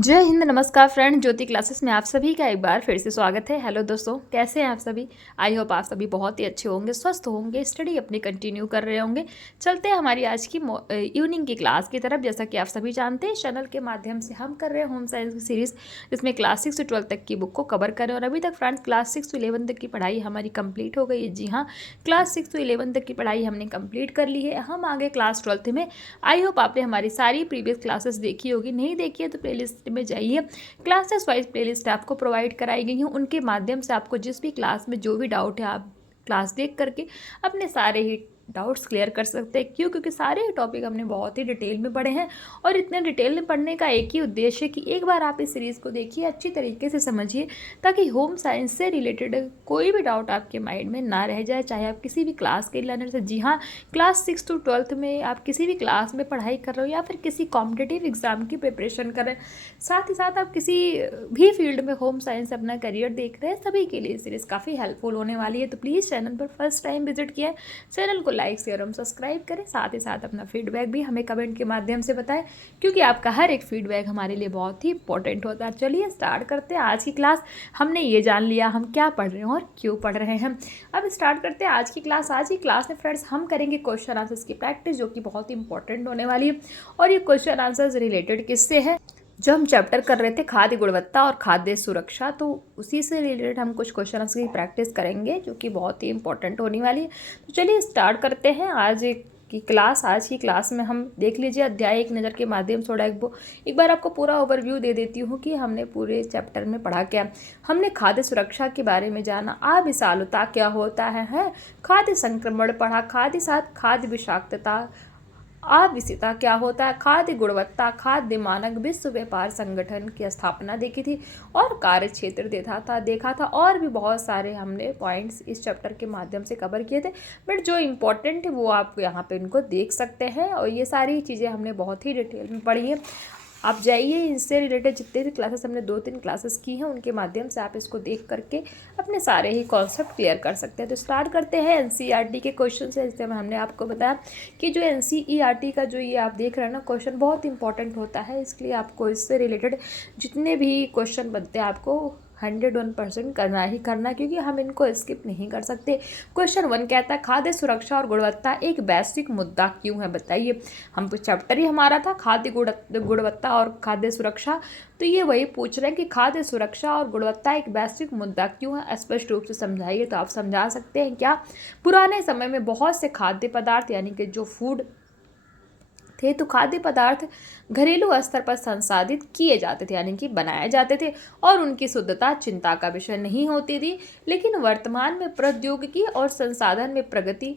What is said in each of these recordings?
जय हिंद, नमस्कार फ्रेंड। ज्योति क्लासेस में आप सभी का एक बार फिर से स्वागत है। हेलो दोस्तों, कैसे हैं आप सभी। आई होप आप सभी बहुत ही अच्छे होंगे, स्वस्थ होंगे, स्टडी अपनी कंटिन्यू कर रहे होंगे। चलते हैं हमारी आज की इवनिंग की क्लास की तरफ। जैसा कि आप सभी जानते हैं, चैनल के माध्यम से हम कर रहे हैं होम साइंस की सीरीज़, जिसमें क्लास 6 से 12 तक की बुक को कवर करें। और अभी तक फ्रेंड्स क्लास 6 से 11 तक की पढ़ाई हमारी कंप्लीट हो गई है। जी हाँ, क्लास 6 से 11 तक की पढ़ाई हमने कंप्लीट कर ली है। हम आगे क्लास 12 में, आई होप आपने हमारी सारी प्रीवियस क्लासेस देखी होगी। नहीं देखी है तो प्लेलिस्ट में जाइए, क्लासेस वाइज प्लेलिस्ट आपको प्रोवाइड कराई गई हैं। उनके माध्यम से आपको जिस भी क्लास में जो भी डाउट है, आप क्लास देख करके अपने सारे ही डाउट्स क्लियर कर सकते हैं। क्यों? क्योंकि सारे टॉपिक हमने बहुत ही डिटेल में पढ़े हैं। और इतने डिटेल में पढ़ने का एक ही उद्देश्य है कि एक बार आप इस सीरीज़ को देखिए, अच्छी तरीके से समझिए, ताकि होम साइंस से रिलेटेड कोई भी डाउट आपके माइंड में ना रह जाए, चाहे आप किसी भी क्लास के लर्नर से। जी हाँ, क्लास 6 to 12 में आप किसी भी क्लास में पढ़ाई कर रहे हो या फिर किसी कॉम्पिटिटिव एग्जाम की प्रिपरेशन कर रहे हैं, साथ ही साथ आप किसी भी फील्ड में होम साइंस से अपना करियर देख रहे हैं, सभी के लिए सीरीज़ काफ़ी हेल्पफुल होने वाली है। तो प्लीज़ चैनल पर फर्स्ट टाइम विजिट किया है, चैनल को लाइक शेयर और सब्सक्राइब करें। साथ ही साथ अपना फीडबैक भी हमें कमेंट के माध्यम से बताएं, क्योंकि आपका हर एक फीडबैक हमारे लिए बहुत ही इंपॉर्टेंट होता है। चलिए स्टार्ट करते हैं आज की क्लास। हमने ये जान लिया हम क्या पढ़ रहे हैं और क्यों पढ़ रहे हैं। अब स्टार्ट करते हैं आज की क्लास। आज की क्लास में फ्रेंड्स हम करेंगे क्वेश्चन आंसर्स की प्रैक्टिस, जो कि बहुत ही इंपॉर्टेंट होने वाली है। और ये क्वेश्चन आंसर्स रिलेटेड किससे है? जो हम चैप्टर कर रहे थे खाद्य गुणवत्ता और खाद्य सुरक्षा, तो उसी से रिलेटेड हम कुछ क्वेश्चन आंसर की प्रैक्टिस करेंगे, जो कि बहुत ही इंपॉर्टेंट होने वाली है। तो चलिए स्टार्ट करते हैं आज की क्लास। आज की क्लास में हम देख लीजिए अध्याय एक नज़र के माध्यम से एक बार आपको पूरा ओवरव्यू दे देती हूँ कि हमने पूरे चैप्टर में पढ़ा क्या। हमने खाद्य सुरक्षा के बारे में जाना, अविषालुता क्या होता है, खाद्य संक्रमण पढ़ा, खाद्य साथ खाद्य विषाक्तता, अविषिता क्या होता है, खाद्य गुणवत्ता, खाद्य मानक, विश्व व्यापार संगठन की स्थापना देखी थी, और कार्य क्षेत्र देखा था। और भी बहुत सारे हमने पॉइंट्स इस चैप्टर के माध्यम से कवर किए थे, बट जो इम्पोर्टेंट है वो आप यहाँ पे इनको देख सकते हैं। और ये सारी चीज़ें हमने बहुत ही डिटेल में पढ़ी है। आप जाइए, इनसे रिलेटेड जितने भी क्लासेस हमने 2-3 क्लासेस की हैं, उनके माध्यम से आप इसको देख करके अपने सारे ही कॉन्सेप्ट क्लियर कर सकते हैं। तो स्टार्ट करते हैं एनसीईआरटी के क्वेश्चन से। जैसे हमने आपको बताया कि जो एनसीईआरटी का जो ये आप देख रहे हैं ना क्वेश्चन, बहुत इंपॉर्टेंट होता है। इसलिए आपको इससे रिलेटेड जितने भी क्वेश्चन बनते हैं आपको 101% करना ही करना, क्योंकि हम इनको स्किप नहीं कर सकते। क्वेश्चन 1 कहता है खाद्य सुरक्षा और गुणवत्ता एक वैश्विक मुद्दा क्यों है, बताइए। हम चैप्टर ही हमारा था खाद्य गुणवत्ता और खाद्य सुरक्षा, तो ये वही पूछ रहे हैं कि खाद्य सुरक्षा और गुणवत्ता एक वैश्विक मुद्दा क्यों है, स्पष्ट रूप से समझाइए। तो आप समझा सकते हैं क्या? पुराने समय में बहुत से खाद्य पदार्थ यानी कि जो फूड थे, तो खाद्य पदार्थ घरेलू स्तर पर संसाधित किए जाते थे, यानी कि बनाए जाते थे, और उनकी शुद्धता चिंता का विषय नहीं होती थी। लेकिन वर्तमान में प्रौद्योगिकी और संसाधन में प्रगति,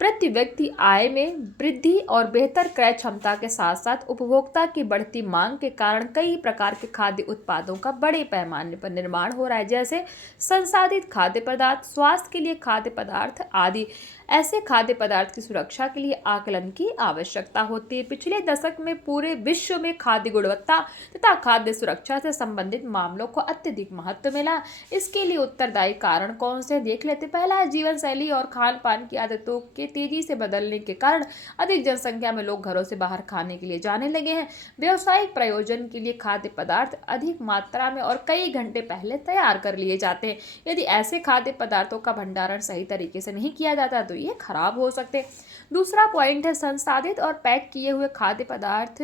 प्रति व्यक्ति आय में वृद्धि और बेहतर क्रय क्षमता के साथ साथ उपभोक्ता की बढ़ती मांग के कारण कई प्रकार के खाद्य उत्पादों का बड़े पैमाने पर निर्माण हो रहा है, जैसे संसाधित खाद्य पदार्थ, स्वास्थ्य के लिए खाद्य पदार्थ आदि। ऐसे खाद्य पदार्थ की सुरक्षा के लिए आकलन की आवश्यकता होती है। पिछले दशक में पूरे विश्व में खाद्य गुणवत्ता तथा खाद्य सुरक्षा से संबंधित मामलों को अत्यधिक महत्व मिला। इसके लिए उत्तरदायी कारण कौन से देख लेते। पहला है जीवन शैली और खान पान की आदतों के तेजी से बदलने के कारण अधिक जनसंख्या में लोग घरों से बाहर खाने के लिए जाने लगे हैं। व्यवसायिक प्रयोजन के लिए खाद्य पदार्थ अधिक मात्रा में और कई घंटे पहले तैयार कर लिए जाते हैं। यदि ऐसे खाद्य पदार्थों का भंडारण सही तरीके से नहीं किया जाता तो ये खराब हो सकते। दूसरा पॉइंट है संसाधित और पैक किए हुए खाद्य पदार्थ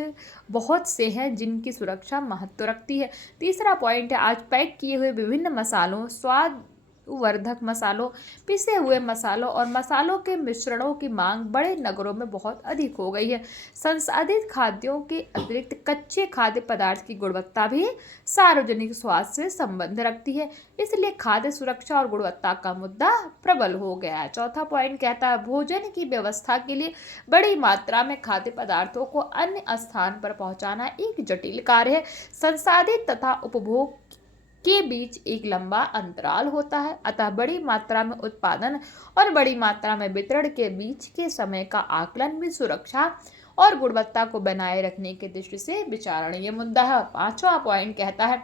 बहुत से हैं जिनकी सुरक्षा महत्व रखती है। तीसरा पॉइंट है आज पैक किए हुए विभिन्न मसालों, स्वाद वर्धक मसालों, पिसे हुए मसालों और मसालों के मिश्रणों की मांग बड़े नगरों में बहुत अधिक हो गई है। संसाधित खाद्यों के अतिरिक्त कच्चे खाद्य पदार्थ की गुणवत्ता भी सार्वजनिक स्वास्थ्य से संबंध रखती है, इसलिए खाद्य सुरक्षा और गुणवत्ता का मुद्दा प्रबल हो गया है। चौथा पॉइंट कहता है भोजन की व्यवस्था के लिए बड़ी मात्रा में खाद्य पदार्थों को अन्य स्थान पर पहुंचाना एक जटिल कार्य है। संसाधित तथा उपभोग के बीच एक लंबा अंतराल होता है, अतः बड़ी मात्रा में उत्पादन और बड़ी मात्रा में वितरण के बीच के समय का आकलन भी सुरक्षा और गुणवत्ता को बनाए रखने की दृष्टि से विचारणीय मुद्दा है। और पांचवा पॉइंट कहता है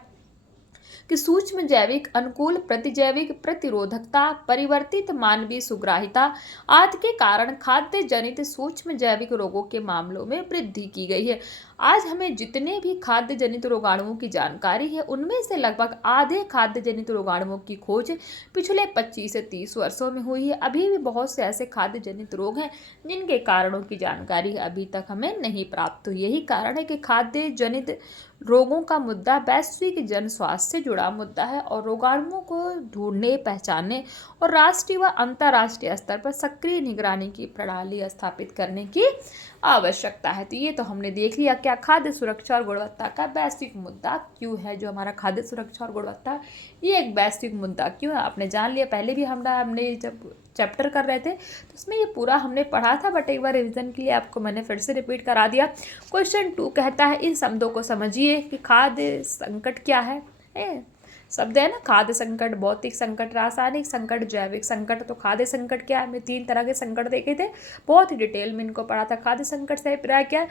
कि सूक्ष्म जैविक अनुकूल प्रतिजैविक प्रतिरोधकता, परिवर्तित मानवीय सुग्राहिता आदि के कारण खाद्य जनित सूक्ष्म जैविक रोगों के मामलों में वृद्धि की गई है। आज हमें जितने भी खाद्य जनित रोगाणुओं की जानकारी है, उनमें से लगभग आधे खाद्य जनित रोगाणुओं की खोज पिछले 25 से 30 वर्षों में हुई है। अभी भी बहुत से ऐसे खाद्य जनित रोग हैं जिनके कारणों की जानकारी अभी तक हमें नहीं प्राप्त हुई। यही कारण है कि खाद्य जनित रोगों का मुद्दा वैश्विक जन स्वास्थ्य से जुड़ा मुद्दा है और रोगाणुओं को ढूंढने, पहचानने और राष्ट्रीय व अंतर्राष्ट्रीय स्तर पर सक्रिय निगरानी की प्रणाली स्थापित करने की आवश्यकता है। तो ये तो हमने देख लिया क्या खाद्य सुरक्षा और गुणवत्ता का वैश्विक मुद्दा क्यों है। जो हमारा खाद्य सुरक्षा और गुणवत्ता, ये एक वैश्विक मुद्दा क्यों है, आपने जान लिया। पहले भी हमने जब चैप्टर कर रहे थे तो उसमें ये पूरा हमने पढ़ा था, बट एक बार रिवीजन के लिए आपको मैंने फिर से रिपीट करा दिया। क्वेश्चन 2 कहता है इन शब्दों को समझिए कि खाद्य संकट क्या है। शब्द है ना, खाद्य संकट, भौतिक संकट, रासायनिक संकट, जैविक संकट। तो खाद्य संकट क्या है, हमने 3 तरह के संकट देखे थे, बहुत ही डिटेल में इनको पढ़ा था। खाद्य संकट से अभिप्राय क्या है,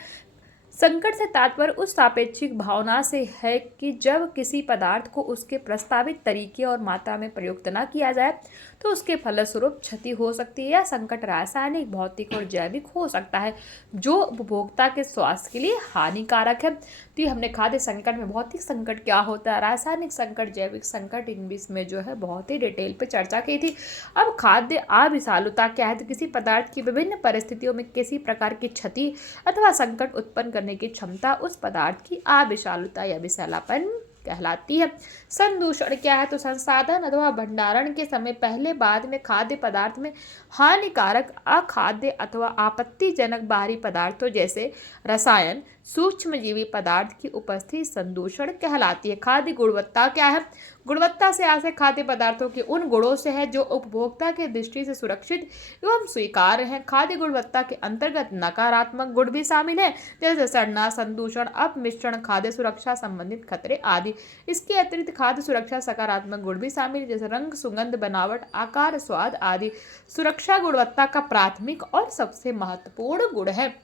संकट से तात्पर्य उस सापेक्षिक भावना से है कि जब किसी पदार्थ को उसके प्रस्तावित तरीके और मात्रा में प्रयुक्त न किया जाए तो उसके फलस्वरूप क्षति हो सकती है। या संकट रासायनिक, भौतिक और जैविक हो सकता है जो उपभोक्ता के स्वास्थ्य के लिए हानिकारक है। तो ये हमने खाद्य संकट में भौतिक संकट क्या होता है, रासायनिक संकट, जैविक संकट, इन बीच में जो है बहुत ही डिटेल पे चर्चा की थी। अब खाद्य अविषालुता क्या है, तो किसी पदार्थ की विभिन्न परिस्थितियों में किसी प्रकार की क्षति अथवा संकट उत्पन्न करने की क्षमता उस पदार्थ की अविषालुता या विषैलापन कहलाती है। संदूषण क्या है, तो संसाधन अथवा भंडारण के समय पहले बाद में खाद्य पदार्थ में हानिकारक, अखाद्य अथवा आपत्तिजनक बाहरी पदार्थों जैसे रसायन, सूक्ष्मजीवी पदार्थ की उपस्थिति संदूषण कहलाती है। खाद्य गुणवत्ता क्या है, गुणवत्ता से आशय खाद्य पदार्थों के उन गुणों से है जो उपभोक्ता के दृष्टि से सुरक्षित एवं स्वीकार्य हैं। खाद्य गुणवत्ता के अंतर्गत नकारात्मक गुण भी शामिल हैं, जैसे सड़ना, संदूषण, अपमिश्रण, खाद्य सुरक्षा संबंधित खतरे आदि। इसके अतिरिक्त खाद्य सुरक्षा सकारात्मक गुण भी शामिल, जैसे रंग, सुगंध, बनावट, आकार, स्वाद आदि। सुरक्षा गुणवत्ता का प्राथमिक और सबसे महत्वपूर्ण गुण है।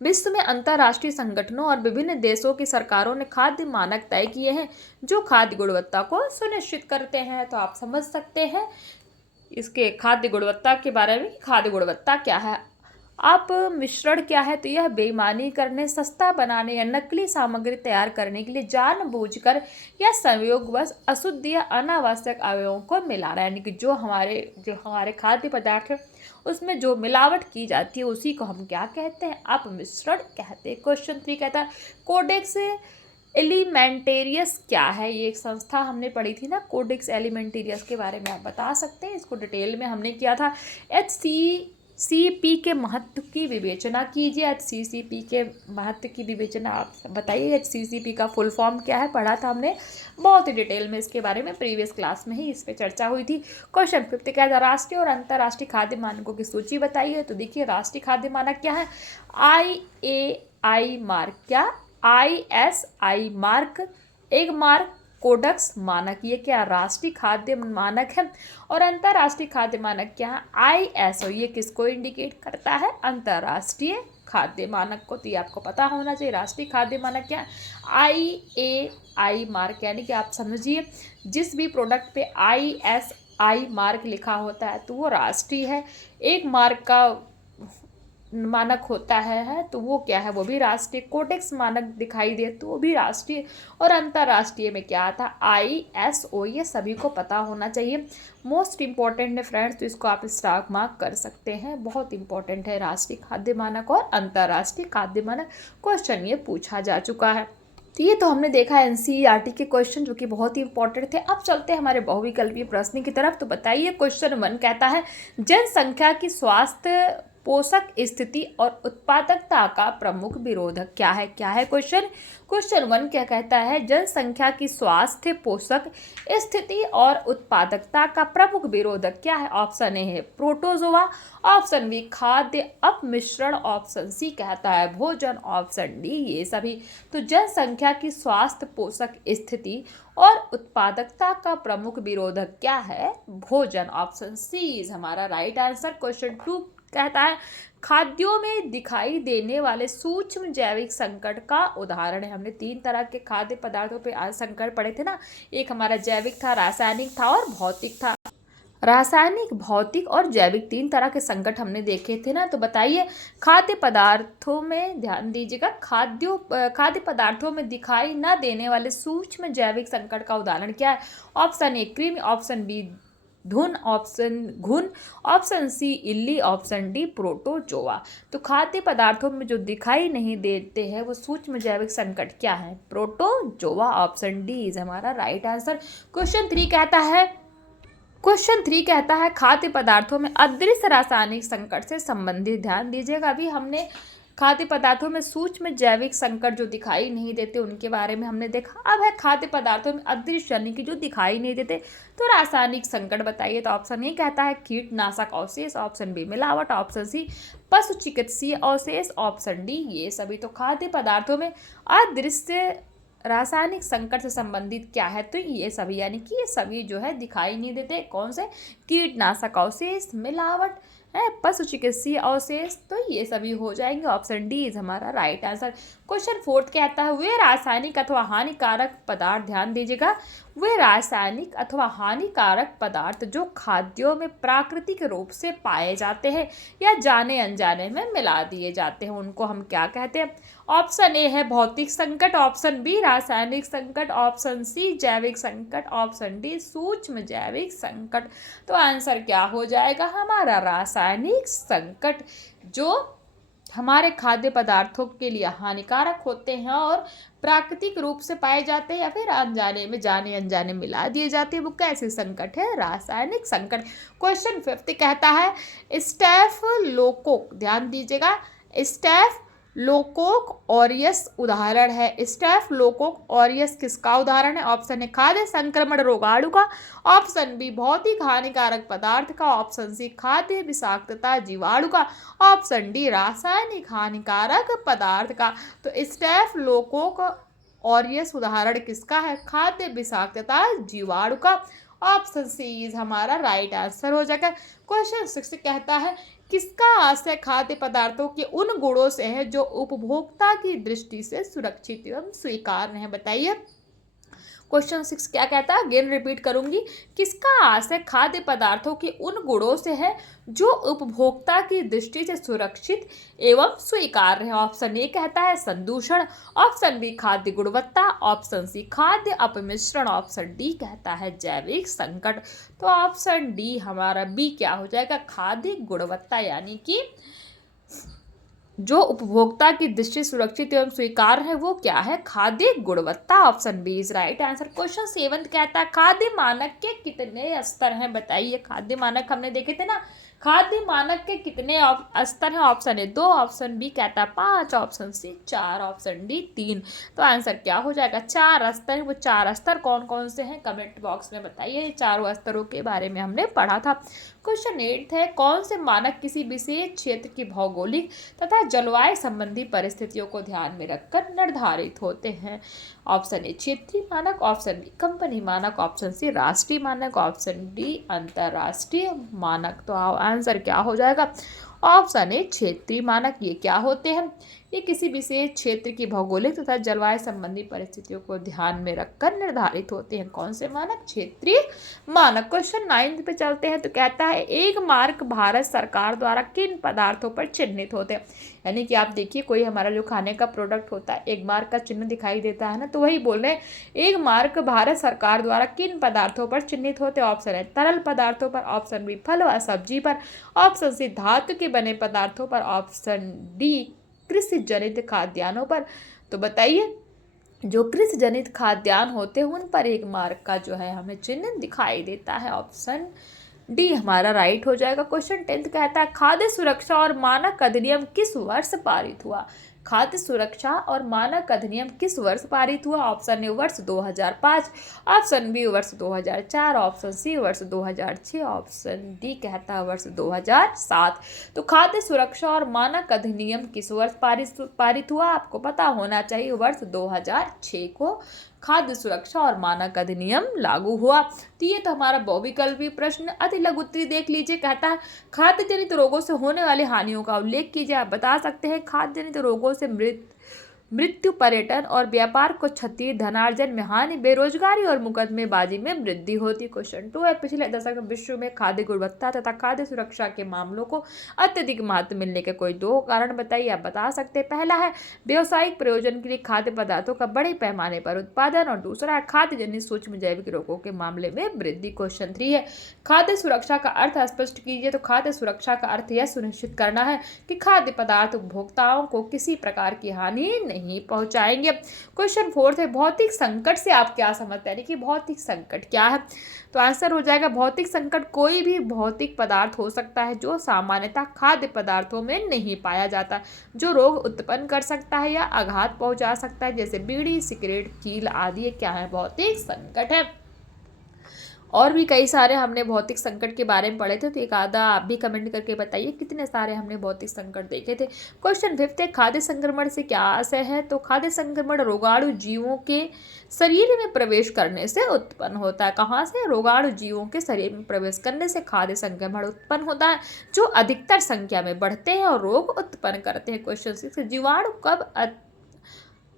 विश्व में अंतर्राष्ट्रीय संगठनों और विभिन्न देशों की सरकारों ने खाद्य मानक तय किए हैं जो खाद्य गुणवत्ता को सुनिश्चित करते हैं। तो आप समझ सकते हैं इसके खाद्य गुणवत्ता के बारे में। खाद्य गुणवत्ता क्या है, आप मिश्रण क्या है, तो यह बेईमानी करने, सस्ता बनाने या नकली सामग्री तैयार करने के लिए जानबूझकर या संयोगवश अशुद्ध या अनावश्यक अवयवों को मिलाना, यानी कि जो हमारे खाद्य पदार्थ है उसमें जो मिलावट की जाती है उसी को हम क्या कहते हैं, अपमिश्रण कहते हैं। क्वेश्चन 3 कहता है कोडेक्स एलिमेंटेरियस क्या है। ये एक संस्था हमने पढ़ी थी ना, कोडेक्स एलिमेंटेरियस के बारे में आप बता सकते हैं। इसको डिटेल में हमने किया था। HACCP के महत्व की विवेचना कीजिए। HACCP के महत्व की विवेचना आप बताइए। HACCP का फुल फॉर्म क्या है, पढ़ा था हमने बहुत ही डिटेल में इसके बारे में, प्रीवियस क्लास में ही इस पर चर्चा हुई थी। क्वेश्चन 5 क्या है, राष्ट्रीय और अंतर्राष्ट्रीय खाद्य मानकों की सूची बताइए। तो देखिए राष्ट्रीय खाद्य मानक क्या है, IAI मार्क, क्या ISI मार्क, एक मार्क कोडेक्स मानक, ये क्या राष्ट्रीय खाद्य मानक है। और अंतर्राष्ट्रीय खाद्य मानक क्या है, ISO, ये किसको इंडिकेट करता है, अंतर्राष्ट्रीय खाद्य मानक को। तो ये आपको पता होना चाहिए। राष्ट्रीय खाद्य मानक क्या है, IAI मार्क, यानी कि आप समझिए जिस भी प्रोडक्ट पे ISI मार्क लिखा होता है तो वो राष्ट्रीय है। एक मार्क का मानक होता है तो वो क्या है, वो भी राष्ट्रीय। कोडेक्स मानक दिखाई दे तो वो भी राष्ट्रीय। और अंतर्राष्ट्रीय में क्या आता है, ISO, ये सभी को पता होना चाहिए। मोस्ट इंपॉर्टेंट है फ्रेंड्स, तो इसको आप स्टार मार्क कर सकते हैं, बहुत इंपॉर्टेंट है राष्ट्रीय खाद्य मानक और अंतर्राष्ट्रीय खाद्य मानक। क्वेश्चन ये पूछा जा चुका है। तो ये तो हमने देखा NCERT के क्वेश्चन जो कि बहुत ही इंपॉर्टेंट थे। अब चलते हैं हमारे बहुविकल्पीय प्रश्न की तरफ। तो बताइए क्वेश्चन 1 कहता है जनसंख्या की स्वास्थ्य, पोषक स्थिति और उत्पादकता का प्रमुख विरोधक क्या है। क्या है क्वेश्चन 1 क्या कहता है, जनसंख्या की स्वास्थ्य, पोषक स्थिति और उत्पादकता का प्रमुख विरोधक क्या है। ऑप्शन ए है प्रोटोजोआ, ऑप्शन बी खाद्य अपमिश्रण, ऑप्शन सी कहता है भोजन, ऑप्शन डी ये सभी। तो जनसंख्या की स्वास्थ्य, पोषक स्थिति और उत्पादकता का प्रमुख विरोधक क्या है, भोजन, ऑप्शन सी इज हमारा राइट आंसर। क्वेश्चन 2 कहता है खाद्यों में दिखाई देने वाले सूक्ष्म जैविक संकट का उदाहरण है। हमने 3 तरह के खाद्य पदार्थों पे आज संकट पढ़े थे ना, एक हमारा जैविक था, रासायनिक था और भौतिक था। रासायनिक, भौतिक और जैविक 3 तरह के संकट हमने देखे थे ना। तो बताइए खाद्य पदार्थों में, ध्यान दीजिएगा, खाद्य पदार्थों में दिखाई न देने वाले सूक्ष्म जैविक संकट का उदाहरण क्या है? ऑप्शन ए कृमि, ऑप्शन बी धुन, ऑप्शन घुन, ऑप्शन सी इल्ली, ऑप्शन डी प्रोटोजोआ। तो खाद्य पदार्थों में जो दिखाई नहीं देते हैं वो सूक्ष्म जैविक संकट क्या है? प्रोटोजोआ। ऑप्शन डी इज हमारा राइट आंसर। क्वेश्चन 3 कहता है खाद्य पदार्थों में अदृश्य रासायनिक संकट से संबंधित। ध्यान दीजिएगा, अभी हमने खाद्य पदार्थों में सूक्ष्म जैविक संकट जो दिखाई नहीं देते उनके बारे में हमने देखा। अब है खाद्य पदार्थों में अदृश्य यानी कि जो दिखाई नहीं देते तो रासायनिक संकट बताइए। तो ऑप्शन ए कहता है कीटनाशक अवशेष, ऑप्शन बी मिलावट, ऑप्शन सी पशु चिकित्सीय अवशेष, ऑप्शन डी ये सभी। तो खाद्य पदार्थों में अदृश्य रासायनिक संकट से संबंधित क्या है? तो ये सभी, यानी कि ये सभी जो है दिखाई नहीं देते। कौन से? कीटनाशक अवशेष, मिलावट है, पशु चिकित्सीय अवशेष। तो ये सभी हो जाएंगे। ऑप्शन डी इज हमारा राइट आंसर। क्वेश्चन 4 कहता है वे रासायनिक अथवा हानिकारक पदार्थ, ध्यान दीजिएगा, वे रासायनिक अथवा हानिकारक पदार्थ जो खाद्यों में प्राकृतिक रूप से पाए जाते हैं या जाने अनजाने में मिला दिए जाते हैं उनको हम क्या कहते हैं? ऑप्शन ए है भौतिक संकट, ऑप्शन बी रासायनिक संकट, ऑप्शन सी जैविक संकट, ऑप्शन डी सूक्ष्म जैविक संकट। तो आंसर क्या हो जाएगा हमारा? रासायनिक संकट, जो हमारे खाद्य पदार्थों के लिए हानिकारक होते हैं और प्राकृतिक रूप से पाए जाते हैं या फिर अनजाने में, जाने अनजाने मिला दिए जाते हैं, वो कैसे संकट है? रासायनिक संकट। क्वेश्चन 5 कहता है स्टेफिलोकोक, ध्यान दीजिएगा, स्टेफिलोकोक ऑरियस उदाहरण है। स्टेफिलोकोक ऑरियस किसका उदाहरण है? ऑप्शन ए खाद्य संक्रमण रोगाणु का, ऑप्शन बी भौतिक हानिकारक पदार्थ का, ऑप्शन सी खाद्य विषाक्तता जीवाणु का, ऑप्शन डी रासायनिक हानिकारक पदार्थ का। तो स्टेफिलोकोक ऑरियस उदाहरण किसका है? खाद्य विषाक्तता जीवाणु का। ऑप्शन सी इज हमारा राइट आंसर हो जाएगा। क्वेश्चन 6 कहता है किसका आशय खाद्य पदार्थों के उन गुणों से है जो उपभोक्ता की दृष्टि से सुरक्षित एवं स्वीकार्य है? बताइए क्वेश्चन 6 क्या कहता है? अगेन रिपीट करूंगी, किसका आशय खाद्य पदार्थों के उन गुणों से है जो उपभोक्ता की दृष्टि से सुरक्षित एवं स्वीकार्य है? ऑप्शन ए कहता है संदूषण, ऑप्शन बी खाद्य गुणवत्ता, ऑप्शन सी खाद्य अपमिश्रण, ऑप्शन डी कहता है जैविक संकट। तो ऑप्शन डी हमारा बी क्या हो जाएगा? खाद्य गुणवत्ता, यानी कि जो उपभोक्ता की दृष्टि सुरक्षित एवं स्वीकार्य है वो क्या है? खाद्य गुणवत्ता। Option B is right answer. Question 7 कहता है खाद्य मानक के कितने स्तर हैं? बताइए खाद्य मानक हमने देखे थे ना, खाद्य मानक के कितने स्तर हैं? ऑप्शन ए 2, ऑप्शन बी कहता है 5, ऑप्शन सी 4, ऑप्शन डी 3। तो आंसर क्या हो जाएगा? 4 स्तर है। वो 4 स्तर कौन कौन से हैं कमेंट बॉक्स में बताइए। चारों स्तरों के बारे में हमने पढ़ा था। क्वेश्चन 8 है कौन से मानक किसी विशेष क्षेत्र की भौगोलिक तथा जलवायु संबंधी परिस्थितियों को ध्यान में रखकर निर्धारित होते हैं? ऑप्शन ए क्षेत्रीय मानक, ऑप्शन बी कंपनी मानक, ऑप्शन सी राष्ट्रीय मानक, ऑप्शन डी अंतरराष्ट्रीय मानक। तो आंसर क्या हो जाएगा? ऑप्शन ए क्षेत्रीय मानक। ये क्या होते हैं? ये किसी विशेष क्षेत्र की भौगोलिक तथा जलवायु संबंधी परिस्थितियों को ध्यान में रखकर निर्धारित होते हैं। कौन से मानक? क्षेत्रीय मानक। क्वेश्चन 9 पे चलते हैं तो कहता है एक मार्क भारत सरकार द्वारा किन पदार्थों पर चिन्हित होते हैं? यानी कि आप देखिए कोई हमारा जो खाने का प्रोडक्ट होता है एक मार्क का चिन्ह दिखाई देता है ना, तो वही बोल रहे हैं एक मार्क भारत सरकार द्वारा किन पदार्थों पर चिन्हित होते हैं? ऑप्शन है तरल पदार्थों पर, ऑप्शन बी फल व सब्जी पर, ऑप्शन सी धातु के बने पदार्थों पर, ऑप्शन डी कृषि जनित खाद्यान्नों पर। तो बताइए जो कृषि जनित खाद्यान्न होते हैं उन पर एक मार्क का जो है हमें चिन्ह दिखाई देता है। ऑप्शन डी हमारा राइट हो जाएगा। क्वेश्चन 10 कहता है खाद्य सुरक्षा और मानक अधिनियम किस वर्ष पारित हुआ? खाद्य सुरक्षा और मानक अधिनियम किस वर्ष पारित हुआ? ऑप्शन ए वर्ष 2005, ऑप्शन बी वर्ष 2004, ऑप्शन सी वर्ष 2006, ऑप्शन डी कहता है वर्ष 2007। तो खाद्य सुरक्षा और मानक अधिनियम किस वर्ष पारित हुआ? आपको पता होना चाहिए वर्ष 2006 को खाद्य सुरक्षा और मानक अधिनियम लागू हुआ। तो ये तो हमारा बहुविकल्पी प्रश्न। अति लघु उत्तरी देख लीजिए, कहता है खाद्य जनित रोगों से होने वाली हानियों का उल्लेख कीजिए। आप बता सकते हैं खाद्य जनित रोगों से मृत्यु, पर्यटन और व्यापार को क्षति, धनार्जन में हानि, बेरोजगारी और मुकदमेबाजी में वृद्धि होती। क्वेश्चन 2 है, पिछले दशक में विश्व में खाद्य गुणवत्ता तथा खाद्य सुरक्षा के मामलों को अत्यधिक महत्व मिलने के कोई 2 कारण बताइए। आप बता सकते हैं, पहला है व्यवसायिक प्रयोजन के लिए खाद्य पदार्थों का बड़े पैमाने पर उत्पादन, और दूसरा है खाद्य जनित सूक्ष्म जैविक रोगों के मामले में वृद्धि। क्वेश्चन 3 है, खाद्य सुरक्षा का अर्थ स्पष्ट कीजिए। तो खाद्य सुरक्षा का अर्थ यह सुनिश्चित करना है कि खाद्य पदार्थ उपभोक्ताओं को किसी प्रकार की हानि नहीं पहुंचाएंगे। क्वेश्चन 4 है, भौतिक संकट से आप क्या समझते हैं कि भौतिक संकट क्या है। तो आंसर हो जाएगा भौतिक संकट कोई भी भौतिक पदार्थ हो सकता है जो सामान्यतः खाद्य पदार्थों में नहीं पाया जाता, जो रोग उत्पन्न कर सकता है या आघात पहुंचा सकता है, जैसे बीड़ी, सिगरेट, कील आदि। ये क्या है, भौतिक संकट है। और भी कई सारे हमने भौतिक संकट के बारे में पढ़े थे, तो एक आधा आप भी कमेंट करके बताइए कितने सारे हमने भौतिक संकट देखे थे। क्वेश्चन 5 है, खाद्य संक्रमण से क्या आशय है। तो खाद्य संक्रमण रोगाणु जीवों के शरीर में प्रवेश करने से उत्पन्न होता है। कहाँ से, रोगाणु जीवों के शरीर में प्रवेश करने से खाद्य संक्रमण उत्पन्न होता है, जो अधिकतर संख्या में बढ़ते हैं और रोग उत्पन्न करते हैं। क्वेश्चन 6, जीवाणु कब,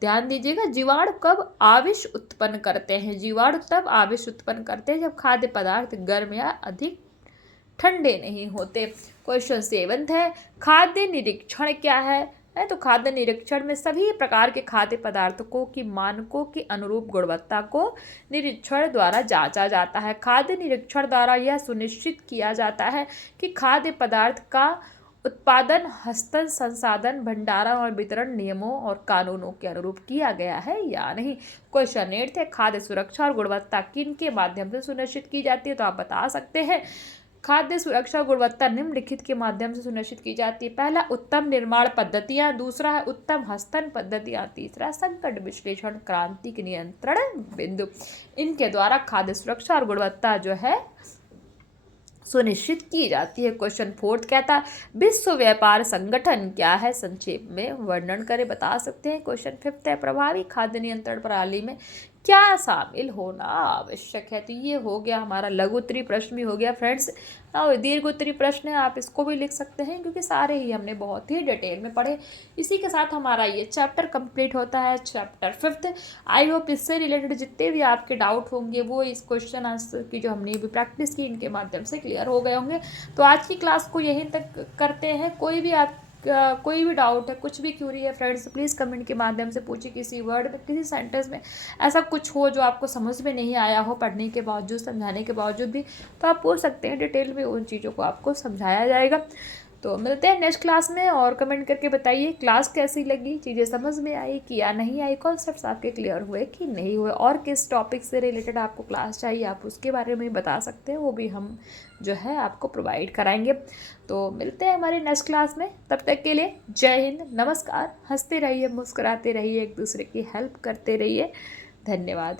ध्यान दीजिएगा, जीवाणु कब आविष उत्पन्न करते हैं। जीवाणु तब आविष उत्पन्न करते हैं जब खाद्य पदार्थ गर्म या अधिक ठंडे नहीं होते। क्वेश्चन 7 है, खाद्य निरीक्षण क्या है। तो खाद्य निरीक्षण में सभी प्रकार के खाद्य पदार्थों की मानकों की अनुरूप गुणवत्ता को निरीक्षण द्वारा जांचा जाता है। खाद्य निरीक्षण द्वारा यह सुनिश्चित किया जाता है कि खाद्य पदार्थ का उत्पादन, हस्तन, संसाधन, भंडारण और वितरण नियमों और कानूनों के अनुरूप किया गया है या नहीं। क्वेश्चन 8 है, खाद्य सुरक्षा और गुणवत्ता किन के माध्यम से सुनिश्चित की जाती है। तो आप बता सकते हैं, खाद्य सुरक्षा और गुणवत्ता निम्नलिखित के माध्यम से सुनिश्चित की जाती है। पहला, उत्तम निर्माण पद्धतियां, दूसरा है उत्तम हस्तन पद्धतियां, तीसरा संकट विश्लेषण, क्रांतिक नियंत्रण बिंदु। इनके द्वारा खाद्य सुरक्षा और गुणवत्ता जो है सुनिश्चित की जाती है। क्वेश्चन 4 कहता है, विश्व व्यापार संगठन क्या है, संक्षेप में वर्णन करें। बता सकते हैं। क्वेश्चन 5 है, प्रभावी खाद्य नियंत्रण प्रणाली में क्या शामिल होना आवश्यक है। तो ये हो गया हमारा लघु उत्तरी प्रश्न भी हो गया फ्रेंड्स। और दीर्घ उत्तरी प्रश्न है, आप इसको भी लिख सकते हैं क्योंकि सारे ही हमने बहुत ही डिटेल में पढ़े। इसी के साथ हमारा ये चैप्टर कंप्लीट होता है, चैप्टर 5। आई होप इससे रिलेटेड जितने भी आपके डाउट होंगे वो इस क्वेश्चन आंसर की जो हमने भी प्रैक्टिस की इनके माध्यम से क्लियर हो गए होंगे। तो आज की क्लास को यहीं तक करते हैं। कोई भी डाउट है, कुछ भी क्यूरी है फ्रेंड्स, प्लीज़ कमेंट के माध्यम से पूछिए। किसी वर्ड में, किसी सेंटेंस में ऐसा कुछ हो जो आपको समझ में नहीं आया हो पढ़ने के बावजूद, समझाने के बावजूद भी, तो आप पूछ सकते हैं। डिटेल में उन चीज़ों को आपको समझाया जाएगा। तो मिलते हैं नेक्स्ट क्लास में, और कमेंट करके बताइए क्लास कैसी लगी, चीज़ें समझ में आई कि या नहीं आई, कॉन्सेप्ट्स आपके क्लियर हुए कि नहीं हुए, और किस टॉपिक से रिलेटेड आपको क्लास चाहिए आप उसके बारे में बता सकते हैं। वो भी हम जो है आपको प्रोवाइड कराएंगे। तो मिलते हैं हमारे नेक्स्ट क्लास में, तब तक के लिए जय हिंद, नमस्कार। हंसते रहिए, मुस्कुराते रहिए, एक दूसरे की हेल्प करते रहिए। धन्यवाद।